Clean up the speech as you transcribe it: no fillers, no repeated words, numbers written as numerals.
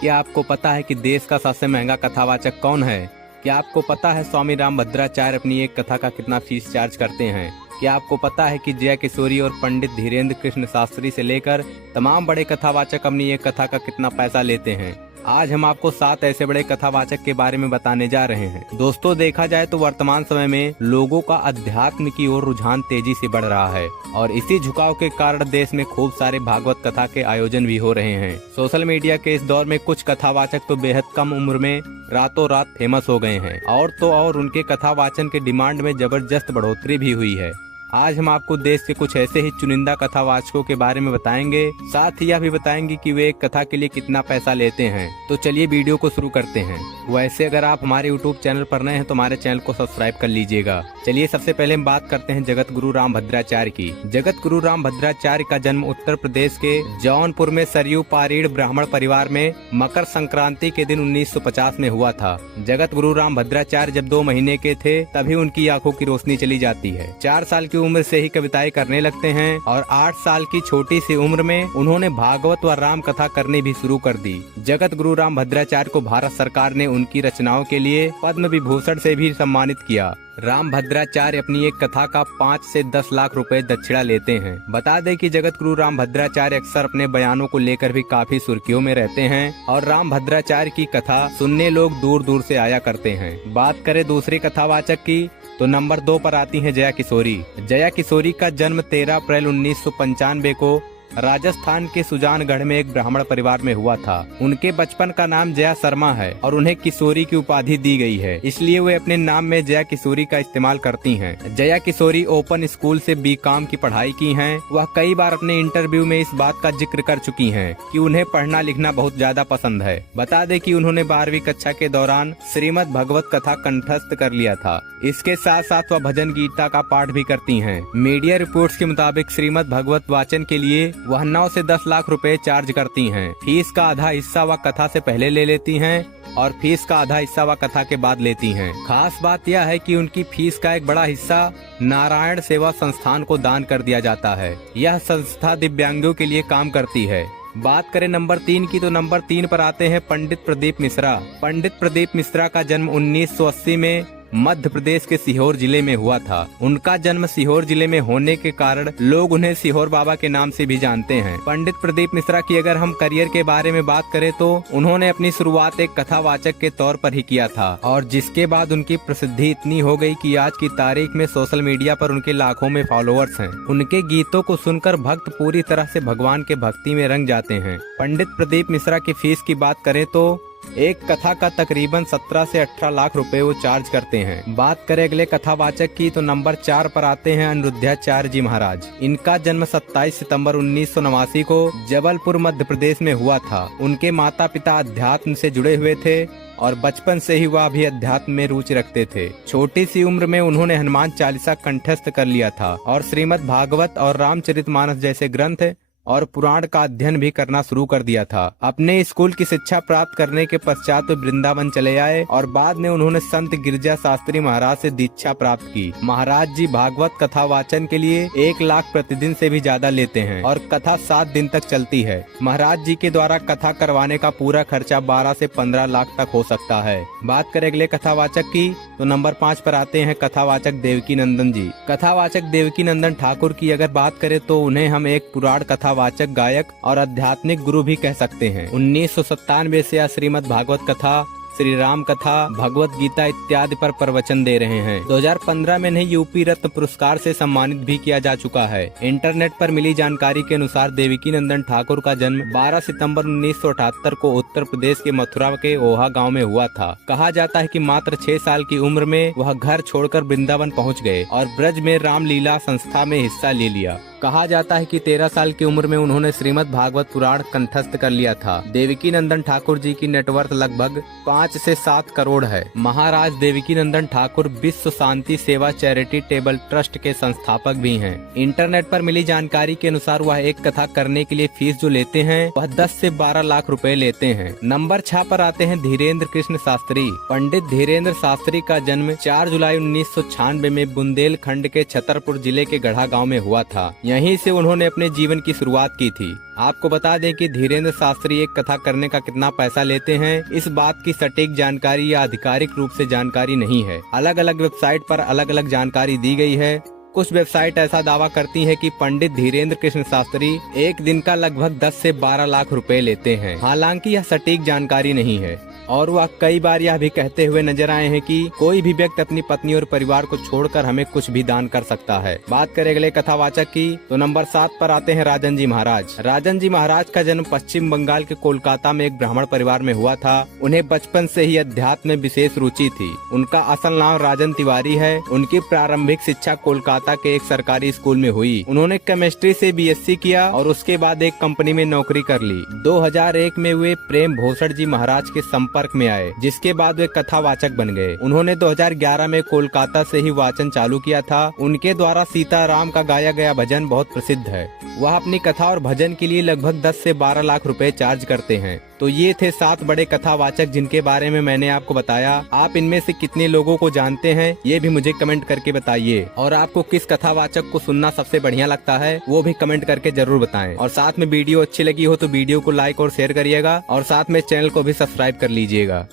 क्या आपको पता है कि देश का सबसे महंगा कथावाचक कौन है? क्या आपको पता है स्वामी रामभद्राचार्य अपनी एक कथा का कितना फीस चार्ज करते हैं? क्या आपको पता है कि जया किशोरी और पंडित धीरेन्द्र कृष्ण शास्त्री से लेकर तमाम बड़े कथावाचक अपनी एक कथा का कितना पैसा लेते हैं? आज हम आपको 7 ऐसे बड़े कथावाचक के बारे में बताने जा रहे हैं। दोस्तों, देखा जाए तो वर्तमान समय में लोगों का अध्यात्म की ओर रुझान तेजी से बढ़ रहा है और इसी झुकाव के कारण देश में खूब सारे भागवत कथा के आयोजन भी हो रहे हैं। सोशल मीडिया के इस दौर में कुछ कथावाचक तो बेहद कम उम्र में रातों रात फेमस हो गए हैं और तो और उनके कथावाचन के डिमांड में जबरदस्त बढ़ोतरी भी हुई है। आज हम आपको देश के कुछ ऐसे ही चुनिंदा कथावाचकों के बारे में बताएंगे, साथ ही यह भी बताएंगे कि वे एक कथा के लिए कितना पैसा लेते हैं। तो चलिए वीडियो को शुरू करते हैं। वैसे अगर आप हमारे यूट्यूब चैनल पर नए हैं तो हमारे चैनल को सब्सक्राइब कर लीजिएगा। चलिए सबसे पहले हम बात करते हैं जगत गुरु रामभद्राचार्य की। जगत गुरु रामभद्राचार्य का जन्म उत्तर प्रदेश के जौनपुर में सरयू पारीड़ ब्राह्मण परिवार में मकर संक्रांति के दिन 1950 में हुआ था। जगत गुरु रामभद्राचार्य जब 2 महीने के थे तभी उनकी आंखों की रोशनी चली जाती है। 4 साल की उम्र से ही कविताएं करने लगते हैं और 8 साल की छोटी सी उम्र में उन्होंने भागवत व राम कथा करनी भी शुरू कर दी। जगत गुरु रामभद्राचार्य को भारत सरकार ने उनकी रचनाओं के लिए पद्म विभूषण से भी सम्मानित किया। रामभद्राचार्य अपनी एक कथा का 5 से 10 लाख रुपए दक्षिणा लेते हैं। बता दें कि जगत गुरु रामभद्राचार्य अक्सर अपने बयानों को लेकर भी काफी सुर्खियों में रहते हैं और रामभद्राचार्य की कथा सुनने लोग दूर दूर से आया करते हैं। बात करें दूसरे कथावाचक की तो नंबर 2 पर आती हैं जया किशोरी। जया किशोरी का जन्म 13 अप्रैल 1995 को राजस्थान के सुजानगढ़ में एक ब्राह्मण परिवार में हुआ था। उनके बचपन का नाम जया शर्मा है और उन्हें किशोरी की उपाधि दी गई है, इसलिए वे अपने नाम में जया किशोरी का इस्तेमाल करती हैं। जया किशोरी ओपन स्कूल से बीकॉम की पढ़ाई की हैं। वह कई बार अपने इंटरव्यू में इस बात का जिक्र कर चुकी हैं कि उन्हें पढ़ना लिखना बहुत ज्यादा पसंद है। बता दें कि उन्होंने 12वीं कक्षा के दौरान श्रीमद् भगवत कथा कंठस्थ कर लिया था। इसके साथ साथ वह भजन गीता का पाठ भी करती हैं। मीडिया रिपोर्ट्स के मुताबिक श्रीमद् भगवत वाचन के लिए वह 9 से 10 लाख रुपए चार्ज करती हैं। फीस का आधा हिस्सा वह कथा से पहले ले लेती हैं और फीस का आधा हिस्सा वह कथा के बाद लेती हैं। खास बात यह है कि उनकी फीस का एक बड़ा हिस्सा नारायण सेवा संस्थान को दान कर दिया जाता है। यह संस्था दिव्यांगों के लिए काम करती है। बात करें नंबर 3 की तो नंबर 3 पर आते हैं पंडित प्रदीप मिश्रा। पंडित प्रदीप मिश्रा का जन्म 1980 में मध्य प्रदेश के सीहोर जिले में हुआ था। उनका जन्म सीहोर जिले में होने के कारण लोग उन्हें सीहोर बाबा के नाम से भी जानते हैं। पंडित प्रदीप मिश्रा की अगर हम करियर के बारे में बात करें तो उन्होंने अपनी शुरुआत एक कथावाचक के तौर पर ही किया था और जिसके बाद उनकी प्रसिद्धि इतनी हो गई कि आज की तारीख में सोशल मीडिया पर उनके लाखों में फॉलोअर्स हैं। उनके गीतों को सुनकर भक्त पूरी तरह से भगवान के भक्ति में रंग जाते हैं। पंडित प्रदीप मिश्रा की फीस की बात करें तो एक कथा का तकरीबन 17 से 18 लाख रुपए वो चार्ज करते हैं। बात करें अगले कथावाचक की तो नंबर 4 पर आते हैं अनिरुद्धाचार्य जी महाराज। इनका जन्म 27 सितंबर 1989 को जबलपुर मध्य प्रदेश में हुआ था। उनके माता पिता अध्यात्म से जुड़े हुए थे और बचपन से ही वह भी अध्यात्म में रुचि रखते थे। छोटी सी उम्र में उन्होंने हनुमान चालीसा कंठस्थ कर लिया था और श्रीमद् भागवत और रामचरितमानस जैसे ग्रंथ और पुराण का अध्ययन भी करना शुरू कर दिया था। अपने स्कूल की शिक्षा प्राप्त करने के पश्चात वृंदावन चले आए और बाद में उन्होंने संत गिरजा शास्त्री महाराज से दीक्षा प्राप्त की। महाराज जी भागवत कथा वाचन के लिए 1 लाख प्रतिदिन से भी ज्यादा लेते हैं और कथा 7 दिन तक चलती है। महाराज जी के द्वारा कथा करवाने का पूरा खर्चा 12 से 15 लाख तक हो सकता है। बात करें अगले कथावाचक की तो नंबर 5 पर आते हैं कथावाचक देवकी नंदन जी। कथावाचक देवकी नंदन ठाकुर की अगर बात करें तो उन्हें हम एक पुराण कथावाचक, गायक और आध्यात्मिक गुरु भी कह सकते हैं। 1997 से श्रीमद् भागवत कथा, श्री राम कथा, भगवत गीता इत्यादि पर प्रवचन दे रहे हैं। 2015 में इन्हें यूपी रत्न पुरस्कार से सम्मानित भी किया जा चुका है। इंटरनेट पर मिली जानकारी के अनुसार देवकी नंदन ठाकुर का जन्म 12 सितंबर 1978 को उत्तर प्रदेश के मथुरा के ओहा गांव में हुआ था। कहा जाता है कि मात्र 6 साल की उम्र में वह घर छोड़कर वृंदावन पहुंच गए और ब्रज में रामलीला संस्था में हिस्सा ले लिया। कहा जाता है कि 13 साल की उम्र में उन्होंने श्रीमद् भागवत पुराण कंठस्थ कर लिया था। देवकी नंदन ठाकुर जी की नेटवर्थ लगभग 5 से 7 करोड़ है। महाराज देवकी नंदन ठाकुर विश्व शांति सेवा चैरिटी टेबल ट्रस्ट के संस्थापक भी हैं। इंटरनेट पर मिली जानकारी के अनुसार वह एक कथा करने के लिए फीस जो लेते हैं वह 10 से 12 लाख रुपए लेते हैं। नंबर 6 पर आते हैं धीरेन्द्र कृष्ण शास्त्री। पंडित धीरेन्द्र शास्त्री का जन्म 4 जुलाई 1996 में बुंदेलखंड के छतरपुर जिले के गढ़ा गाँव में हुआ था। यहीं से उन्होंने अपने जीवन की शुरुआत की थी। आपको बता दें कि धीरेन्द्र शास्त्री एक कथा करने का कितना पैसा लेते हैं, इस बात की सटीक जानकारी या आधिकारिक रूप से जानकारी नहीं है। अलग अलग वेबसाइट पर अलग अलग जानकारी दी गई है। कुछ वेबसाइट ऐसा दावा करती है कि पंडित धीरेन्द्र कृष्ण शास्त्री एक दिन का लगभग 10 से 12 लाख रुपए लेते हैं। हालांकि यह सटीक जानकारी नहीं है और वह कई बार यह भी कहते हुए नजर आए हैं कि कोई भी व्यक्ति अपनी पत्नी और परिवार को छोड़कर हमें कुछ भी दान कर सकता है। बात करें अगले कथावाचक की तो नंबर 7 पर आते हैं राजन जी महाराज। राजन जी महाराज का जन्म पश्चिम बंगाल के कोलकाता में एक ब्राह्मण परिवार में हुआ था। उन्हें बचपन से ही अध्यात्म में विशेष रुचि थी। उनका असल नाम राजन तिवारी है। उनकी प्रारंभिक शिक्षा कोलकाता के एक सरकारी स्कूल में हुई। उन्होंने केमिस्ट्री से BSc किया और उसके बाद एक कंपनी में नौकरी कर ली। 2001 में वे प्रेम भूषण जी महाराज के संपर्क में आए, जिसके बाद वे कथावाचक बन गए। उन्होंने 2011 में कोलकाता से ही वाचन चालू किया था। उनके द्वारा सीताराम का गाया गया भजन बहुत प्रसिद्ध है। वह अपनी कथा और भजन के लिए लगभग 10 से 12 लाख रुपए चार्ज करते हैं। तो ये थे 7 बड़े कथावाचक जिनके बारे में मैंने आपको बताया। आप इनमें से कितने लोगों को जानते हैं ये भी मुझे कमेंट करके बताइए। और आपको किस कथावाचक को सुनना सबसे बढ़िया लगता है वो भी कमेंट करके जरूर बताएं। और साथ में वीडियो अच्छी लगी हो तो वीडियो को लाइक और शेयर करिएगा और साथ में चैनल को भी सब्सक्राइब कर लीजिएगा।